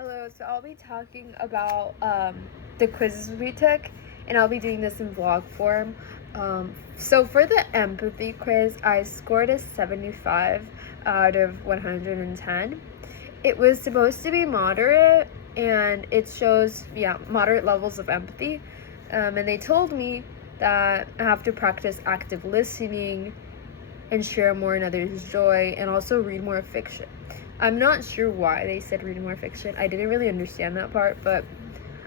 Hello, so I'll be talking about the quizzes we took, and I'll be doing this in vlog form. So for the empathy quiz, I scored a 75 out of 110. It was supposed to be moderate, and it shows, moderate levels of empathy. And they told me that I have to practice active listening and share more in others' joy, and also read more fiction. I'm not sure why they said read more fiction. I didn't really understand that part, but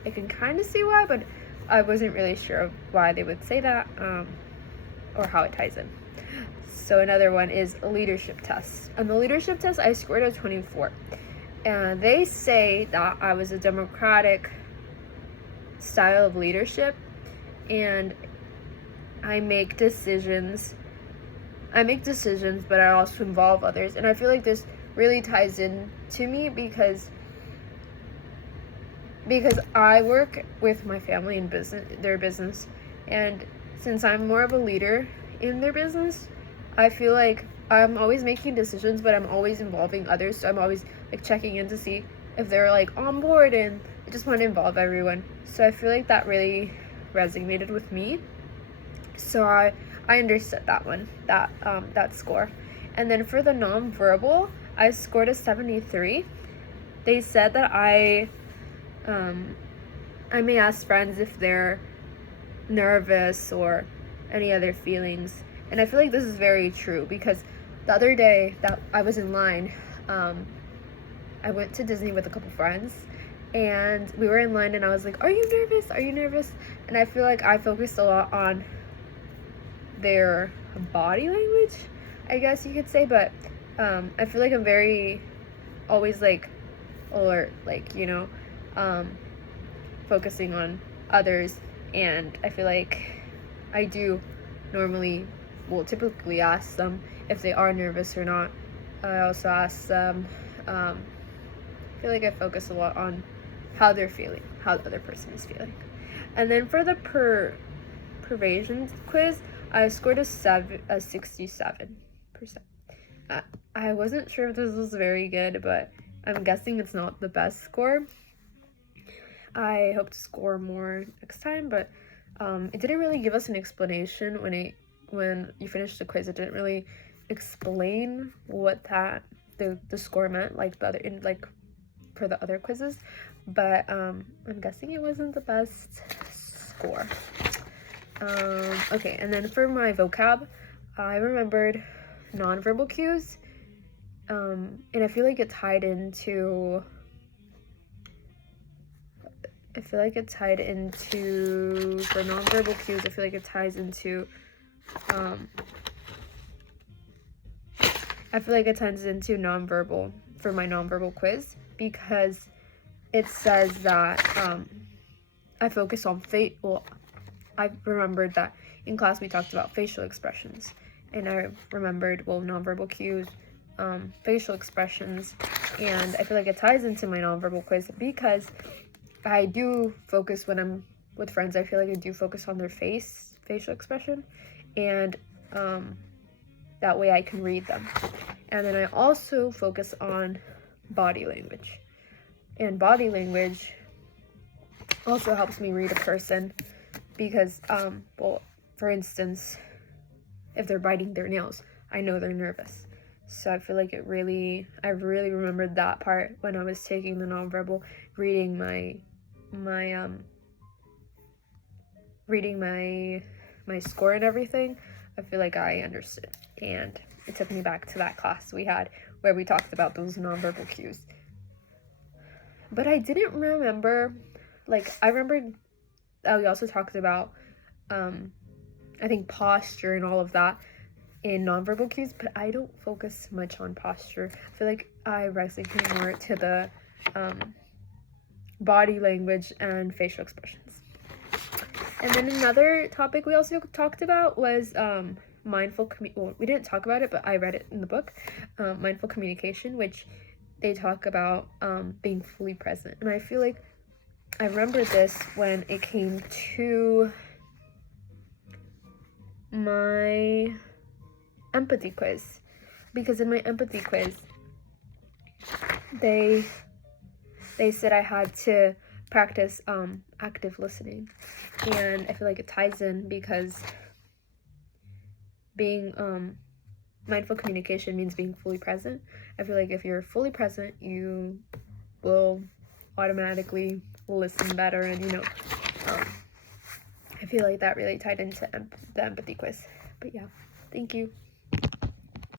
I can kind of see why, but I wasn't really sure of why they would say that or how it ties in. So another one is a leadership test. On the leadership test, I scored a 24. And they say that I was a democratic style of leadership, and I make decisions, but I also involve others. And I feel like this really ties in to me because I work with my family in their business, and since I'm more of a leader in their business, I feel like I'm always making decisions, but I'm always involving others. So I'm always like checking in to see if they're like on board, and I just want to involve everyone. So I feel like that really resonated with me. So I understood that one, that score. And then for the nonverbal, I scored a 73. They said that I may ask friends if they're nervous or any other feelings. And I feel like this is very true because the other day that I was in line, I went to Disney with a couple friends, and we were in line, and I was like, "Are you nervous? Are you nervous?" And I feel like I focused a lot on their body language, I guess you could say, but I feel like I'm very always like alert, like, focusing on others. And I feel like I do typically ask them if they are nervous or not. I also ask them, I feel like I focus a lot on how they're feeling, how the other person is feeling. And then for the pervasion quiz, I scored a 67%. I wasn't sure if this was very good, but I'm guessing it's not the best score. I hope to score more next time, but it didn't really give us an explanation when you finished the quiz. It didn't really explain what the score meant, like for the other quizzes. But I'm guessing it wasn't the best score. Okay, and then for my vocab, I remembered nonverbal cues, and I feel like it tied into for nonverbal cues. I feel like it ties into nonverbal for my nonverbal quiz, because it says that I focus on I remembered that in class we talked about facial expressions, and I remembered, nonverbal cues, facial expressions, and I feel like it ties into my nonverbal quiz because I do focus when I'm with friends. I feel like I do focus on their facial expression, and that way I can read them. And then I also focus on body language, and body language also helps me read a person because, for instance, if they're biting their nails, I know they're nervous. So I feel like I really remembered that part when I was taking the nonverbal, reading my score and everything. I feel like I understood, and it took me back to that class we had where we talked about those nonverbal cues. But I didn't remember, I remembered that we also talked about, I think, posture and all of that in nonverbal cues, but I don't focus much on posture. I feel like I resonate more to the body language and facial expressions. And then another topic we also talked about was we didn't talk about it, but I read it in the book, mindful communication, which they talk about being fully present. And I feel like I remember this when it came to my empathy quiz, because in my empathy quiz they they said I had to practice active listening, and I feel like it ties in because being mindful communication means being fully present. I feel like if you're fully present, you will automatically listen better, and I feel like that really tied into the empathy quiz. But yeah, thank you.